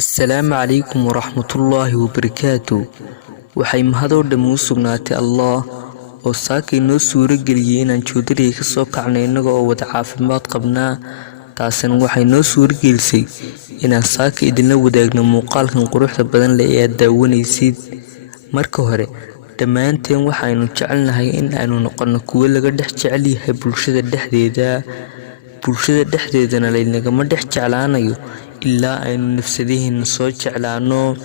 Assalaamu calaykum waraxmatullaahi wabarakaatuh. Waxay mahadoo dhammu u sugnaatay Allah oo saaka inoo suuro geliyay inaan joodariga ka soo kacno innaga oo wada caafimaad qabnaa. Taasina waxay noo suuro gelisay inaan saaka idinla wadaagno muuqaalkan quruxda badan leh ee aad daawanaysid. Marka hore, dhammaanteen waxaynu jecelnahay in aynu noqono kuwo laga dhex jecel yahay bulshada dhexdeeda. Bulshada dhexdeedana laynagama dhex jeclaanayo ilaa aynu nafsadeena soo jeclaano.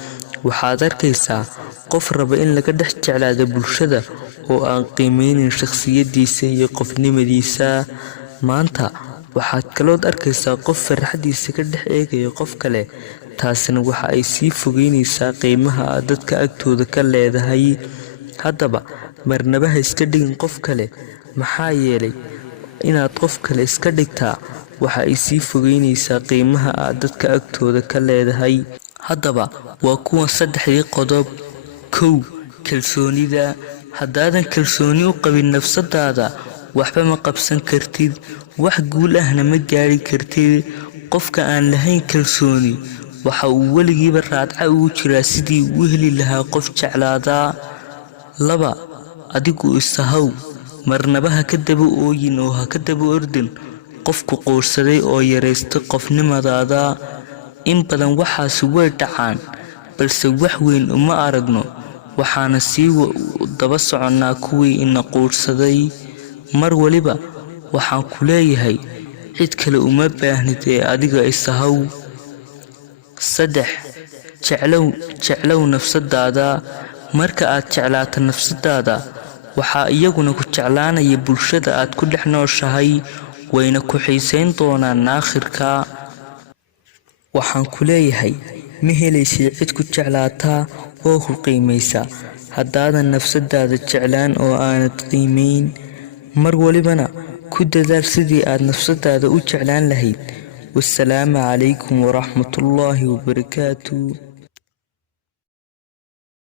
Waxaad arkaysaa qof raba in laga dhex jeclaado bulshada oo aan qiimeynin shakhsiyadiisa iyo qofnimadiisa. Maanta waxaad kalood arkaysaa qof farxadiisa ka dhex eegaya qof kale. Taasina waxa ay sii fogeynaysaa qiimaha aad dadka agtooda ka leedahay. Haddaba marnaba ha iska dhigin qof kale, maxaa yeelay inaad qof kale iska dhigtaa waxa ay sii fogeynaysaa qiimaha aad dadka agtooda ka leedahay. Haddaba waa kuwan saddexdii qodob. 1. Kalsoonida. Haddaadan kalsooni u qabin nafsadaada, waxba ma qabsan kartid, wax guul ahna ma gaari kartid. Qofka aan lahayn kalsooni waxa uu weligiiba raadca ugu jiraa sidii uu heli lahaa qof jeclaada. 2. Adigu isahaw, marnaba ha ka daba ooyin oo ha ka daba ordin qofku quursaday oo yaraystay qofnimadaada. In badan waxaasi way dhacaan, balse wax weyn uma aragno, waxaana sii daba soconnaa kuwii ina quursaday. Mar waliba waxaan ku leeyahay, cid kale uma baahnid ee adiga isahaw. 3. Jeclow nafsadaada. Marka aad jeclaato nafsadaada, waxaa iyaguna ku jeclaanaya bulshada aad ku dhex nooshahay, wayna ku xiisayn doonaan aakhirka. Waxaan ku leeyahay, ma helaysid cid ku jeclaata oo ku qiimaysa haddaadan nafsadaada jeclaan oo aanad qiimayn. Mar walibana ku dadaal sidii aad nafsadaada u jeclaan lahayd. Wassalaamu calaykum waraxmatullaahi wabarakaatuh.